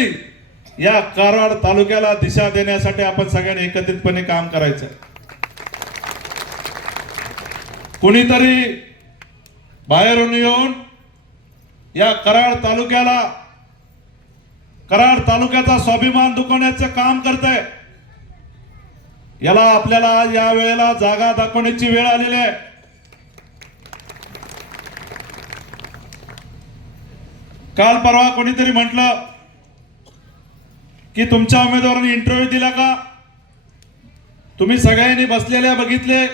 सगळ्यांनी या कराड तालुक्याला दिशा देण्यासाठी आपण सगळ्यांनी एकत्रितपणे काम करायचं. कुणीतरी बाहेरून येऊन या कराड तालुक्याला कराड तालुक्याचा स्वाभिमान दुखवण्याचं काम करत आहे याला आपल्याला या वेळेला जागा दाखवण्याची वेळ आलेली आहे. काल परवा कोणीतरी म्हटलं की तुमच्या उमेदवारांनी इंटरव्ह्यू दिला का? तुम्ही सगळ्यांनी बसलेल्या बघितले.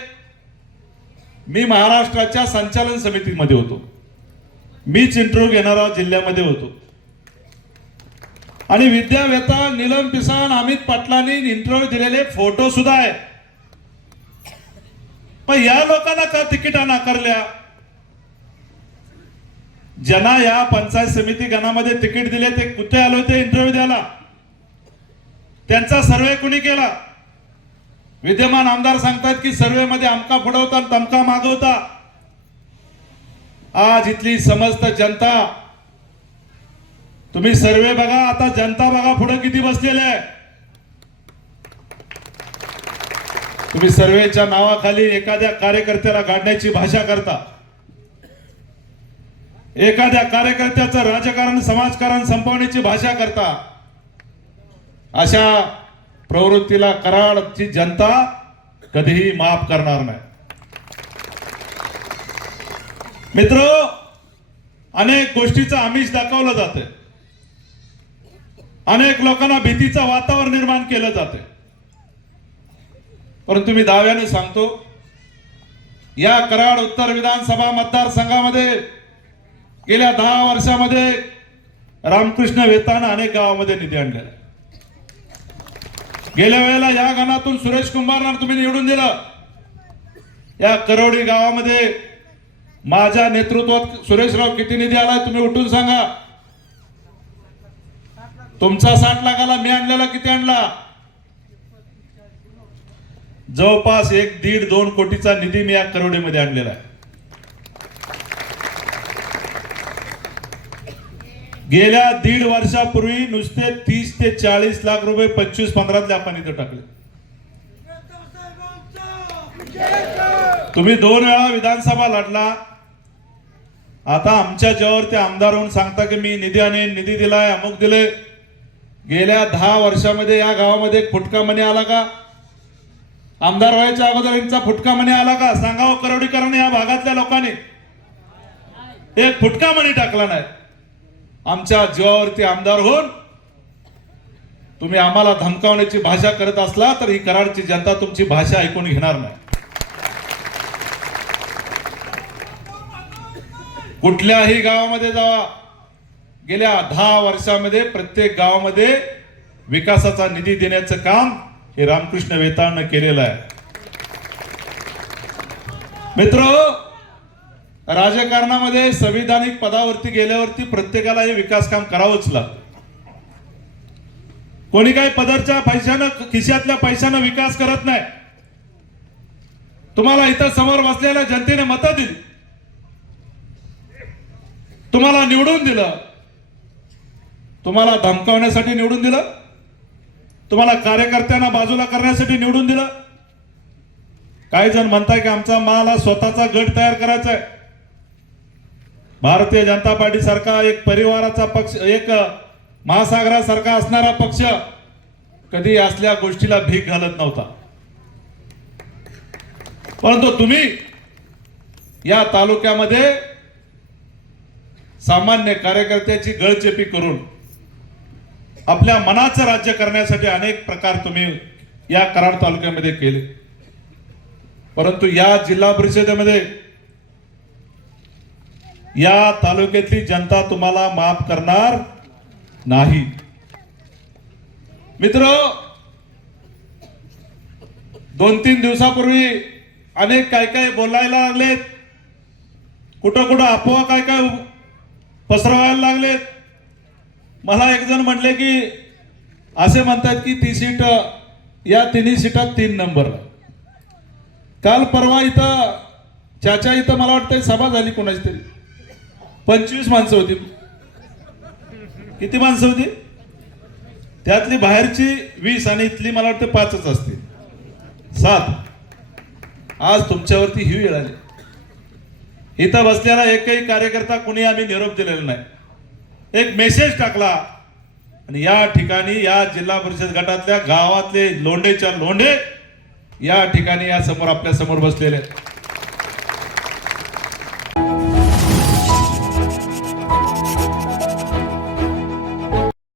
मी महाराष्ट्राच्या संचालन समितीमध्ये होतो. मीच इंटरव्ह्यू घेणारा जिल्ह्यामध्ये होतो. आणि विद्यावेता नीलम पिसान अमित पाटलांनी इंटरव्ह्यू दिलेले फोटो सुद्धा आहे. पण या लोकांना का तिकिटा नाकारल्या? ज्यांना या पंचायत समिती गणामध्ये तिकीट दिले ते कुठे आले होते इंटरव्ह्यू द्यायला? त्यांचा सर्वे कुणी केला? विद्यमान आमदार सांगतात की सर्वे मध्ये आमका फुडवता तमका मागवता. आज इथली समस्त जनता तुम्ही सर्वे बघा आता जनता बघा पुढे किती बसलेले आहे. तुम्ही सर्वेच्या नावाखाली एखाद्या कार्यकर्त्याला गाडण्याची भाषा करता. एखाद्या कार्यकर्त्याचं राजकारण समाजकारण संपवण्याची भाषा करता. अशा प्रवृत्तीला कराडची जनता कधीही माफ करणार नाही. मित्र अनेक गोष्टीचं आमिष दाखवलं जाते अनेक लोकांना भीतीचं वातावरण निर्माण केलं जाते परंतु मी दाव्याने सांगतो या कराड उत्तर विधानसभा मतदारसंघामध्ये गेल्या दहा वर्षामध्ये रामकृष्ण वेतानं अनेक गावामध्ये निधी आणलेला गेल्या वेळेला या गणातून सुरेश कुंभारला तुम्ही निवडून दिलं. या करवडी गावामध्ये माझ्या नेतृत्वात सुरेशराव किती निधी आला तुम्ही उठून सांगा. तुमचा साठ लाखाला मी आणलेला किती आणला? जवळपास एक दीड दोन कोटीचा निधी मी या करवडीमध्ये आणलेला आहे. गेल्या दीड वर्षापूर्वी नुसते तीस ते चाळीस लाख रुपये पंचवीस पंधरातले आपण इथं टाकले. तुम्ही दोन वेळा विधानसभा लढला. आता आमच्या जेव्हावर ते आमदार होऊन सांगता की मी निधी आणि निधी दिलाय अमुक दिले. गेल्या दहा वर्षामध्ये या गावामध्ये एक फुटका मनी आला का? आमदार व्हायच्या अगोदर यांचा फुटका मनी आला का? सांगावं करवडीकरांनी या भागातल्या लोकांनी. एक फुटका मनी टाकला नाही. आमच्या जीवावरती आमदार होऊन तुम्ही आम्हाला धमकावण्याची भाषा करत असला तर ही कराडची जनता तुमची भाषा ऐकून घेणार नाही. कुठल्याही गावामध्ये जावा गेल्या दहा वर्षामध्ये प्रत्येक गावामध्ये विकासाचा निधी देण्याचं काम हे रामकृष्ण वेताळनं केलेलं आहे. मित्र राजकारणामध्ये संविधानिक पदावरती गेल्यावरती प्रत्येकाला हे विकास काम करावंच लागतं. कोणी काही पदरच्या पैशानं खिशातल्या पैशानं विकास करत नाही. तुम्हाला इथं समोर बसलेल्या जनतेने मतं दिली. तुम्हाला निवडून दिलं. तुम्हाला धमकावण्यासाठी निवडून दिलं. तुम्हाला कार्यकर्त्यांना बाजूला करण्यासाठी निवडून दिलं. काही जण म्हणताय की आमचा माल हा स्वतःचा गट तयार करायचा आहे. भारतीय जनता पार्टी सारखा एक परिवाराचा पक्ष एक महासागरासारखा असणारा पक्ष कधी असल्या गोष्टीला भीक घालत नव्हता. परंतु तुम्ही या तालुक्यामध्ये सामान्य कार्यकर्त्याची गळचेपी करून आपल्या मनाचं राज्य करण्यासाठी अनेक प्रकार तुम्ही या कराड तालुक्यामध्ये केले. परंतु या जिल्हा परिषदेमध्ये या तालुक्यातली जनता तुम्हाला माफ करणार नाही. मित्र दोन तीन दिवसापूर्वी अनेक काय काय बोलायला लागलेत. कुठं कुठं अफवा काय काय पसरवायला लागलेत. मला एक जण म्हणले की असे म्हणतात की ती सीट या तिन्ही सीटात तीन नंबर. काल परवा इथं चाचा इथं मला वाटतं सभा झाली कोणाची तरी. पंचवीस माणसं होती. किती माणसं होती? त्यातली बाहेरची वीस आणि इथली मला वाटतं पाचच असतील. सात. आज तुमच्यावरती ही वेळ आली इथं बसलेला एकही कार्यकर्ता कुणी आम्ही निरोप दिलेला नाही. एक मेसेज टाकला. आणि या ठिकाणी या जिल्हा परिषद गटातल्या गावातले लोंढेच्या लोंढे या ठिकाणी या समोर आपल्यासमोर बसलेले आहेत.